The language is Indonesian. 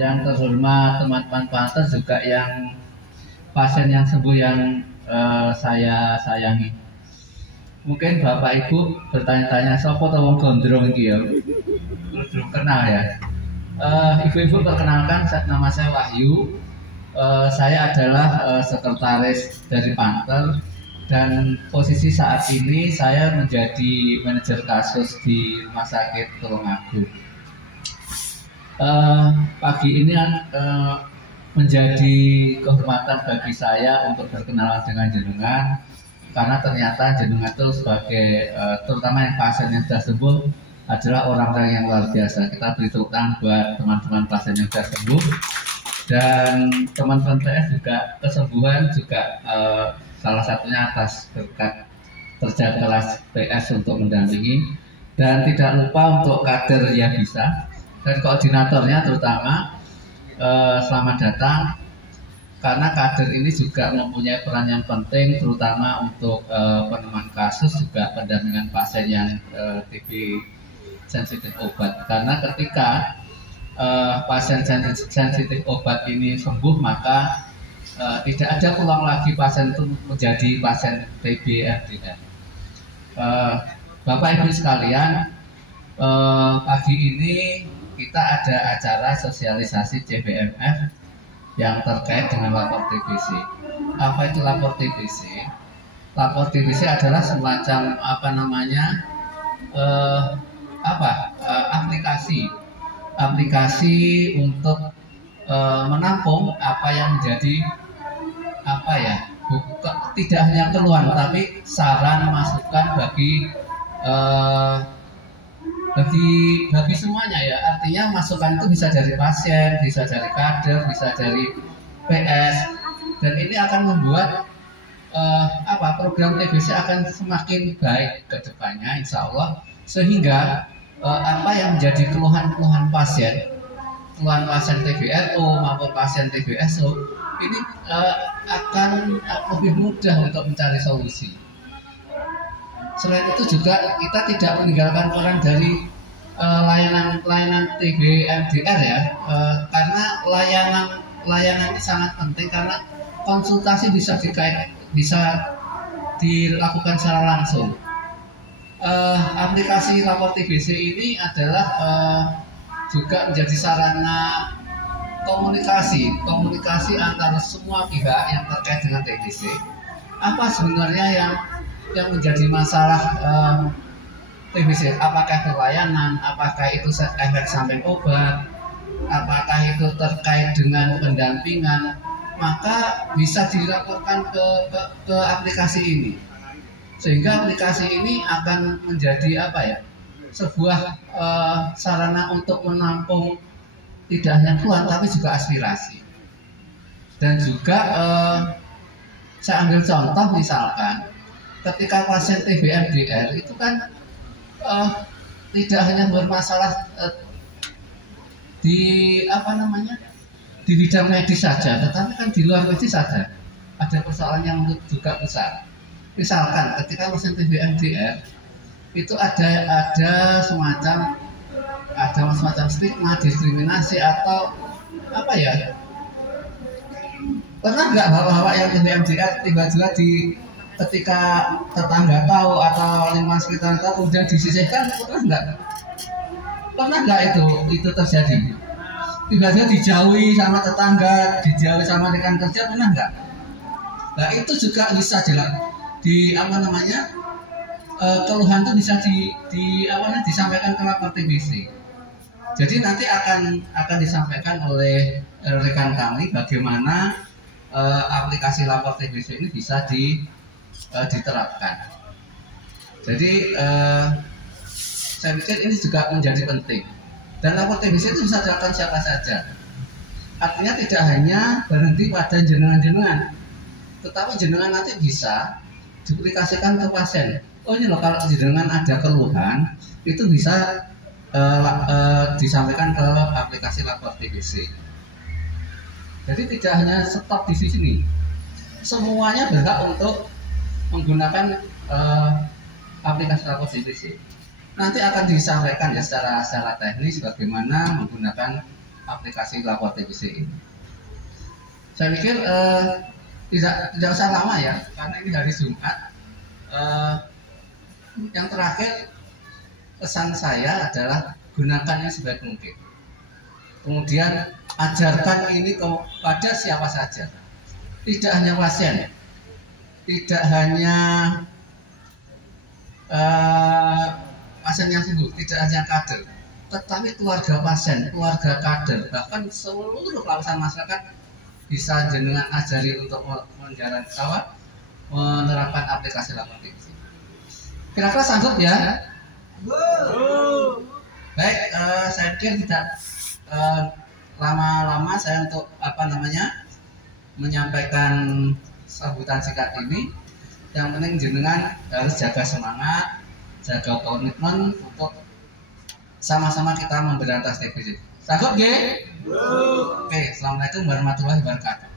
yang terhormat teman-teman pantes, juga yang pasien yang sembuh yang saya sayangi. Mungkin Bapak Ibu bertanya-tanya, siapa tahu wong gondrong iki ya? Belum kenal ya. Ibu-ibu perkenalkan, nama saya Wahyu. Saya adalah sekretaris dari Pantel, dan posisi saat ini saya menjadi manajer kasus di Rumah Sakit Tulungagung. Pagi ini menjadi kehormatan bagi saya untuk berkenalan dengan jenengan, karena ternyata jenengan itu sebagai terutama yang pasien yang sudah sembuh adalah orang-orang yang luar biasa. Kita beri tepuk tangan buat teman-teman pasien yang sudah sembuh, dan teman-teman PS juga kesembuhan juga salah satunya atas berkat kerja keras PS untuk mendampingi, dan tidak lupa untuk kader yang bisa dan koordinatornya terutama. Selamat datang, karena kader ini juga mempunyai peran yang penting, terutama untuk penemuan kasus, juga pendampingan pasien yang TB sensitif obat. Karena ketika pasien sensitif obat ini sembuh, maka tidak ada peluang lagi pasien itu menjadi pasien TB MDR. Bapak Ibu sekalian, pagi ini kita ada acara sosialisasi CBMF yang terkait dengan lapor TBC. Apa itu lapor TBC? Lapor TBC adalah semacam aplikasi untuk menampung apa yang menjadi tidak hanya keluhan, tapi saran masukan bagi semuanya ya. Artinya masukan itu bisa dari pasien, bisa dari kader, bisa dari PS, dan ini akan membuat program TBC akan semakin baik ke depannya, insya Allah, sehingga apa yang menjadi keluhan pasien TBRO maupun pasien TBSO ini akan lebih mudah untuk mencari solusi. Selain itu juga kita tidak meninggalkan peran dari layanan TB MDR ya, karena layanan ini sangat penting, karena konsultasi bisa dilakukan secara langsung. Aplikasi lapor TBC ini adalah juga menjadi sarana komunikasi antara semua pihak yang terkait dengan TBC. Apa sebenarnya yang menjadi masalah TBC? Apakah pelayanan, apakah itu efek samping obat, apakah itu terkait dengan pendampingan, maka bisa dilaporkan ke aplikasi ini, sehingga aplikasi ini akan menjadi sebuah sarana untuk menampung tidak hanya keluhan tapi juga aspirasi. Dan juga saya ambil contoh, misalkan ketika pasien TB MDR itu kan tidak hanya bermasalah di bidang medis saja, tetapi kan di luar medis ada persoalan yang juga besar. Misalkan ketika pasien TB MDR itu ada semacam stigma, diskriminasi, atau pernah nggak bapak-bapak yang TB MDR tiba-tiba ketika tetangga tahu atau lingkungan sekitar tahu kemudian disisihkan? Pernah nggak itu terjadi? Tiba-tiba dijauhi sama tetangga, dijauhi sama rekan kerja, pernah nggak? Nah, itu juga bisa keluhan itu bisa disampaikan ke lapor TBC. Jadi nanti akan disampaikan oleh rekan kami bagaimana aplikasi lapor TBC ini bisa diterapkan. Jadi saya pikir ini juga menjadi penting, dan lapor TBC itu bisa dilakukan siapa saja. Artinya tidak hanya berhenti pada jenengan, tetapi jenengan nanti bisa duplikasikan ke pasien. Oh ini loh, kalau jenengan ada keluhan itu bisa disampaikan ke aplikasi lapor TBC. Jadi tidak hanya stop di sini, semuanya berhak untuk menggunakan aplikasi lapor TBC. Nanti akan disampaikan ya secara teknis bagaimana menggunakan aplikasi lapor TBC ini. Saya pikir tidak usah lama ya, karena ini hari Jumat. Yang terakhir pesan saya adalah gunakannya sebaik mungkin. Kemudian ajarkan ini kepada siapa saja, tidak hanya pasien, tidak hanya pasien yang sembuh, tidak hanya kader, tetapi keluarga pasien, keluarga kader, bahkan seluruh lapisan masyarakat bisa jenengan ajari untuk menjalankan menerapkan aplikasi lapor TBC. Kira-kira sanggup ya? Baik, saya pikir tidak lama-lama saya untuk menyampaikan sambutan singkat ini. Yang penting jenengan harus jaga semangat, jaga komitmen untuk sama-sama kita memberantas TBC. Sanggup nggih? Oke, assalamualaikum warahmatullahi wabarakatuh.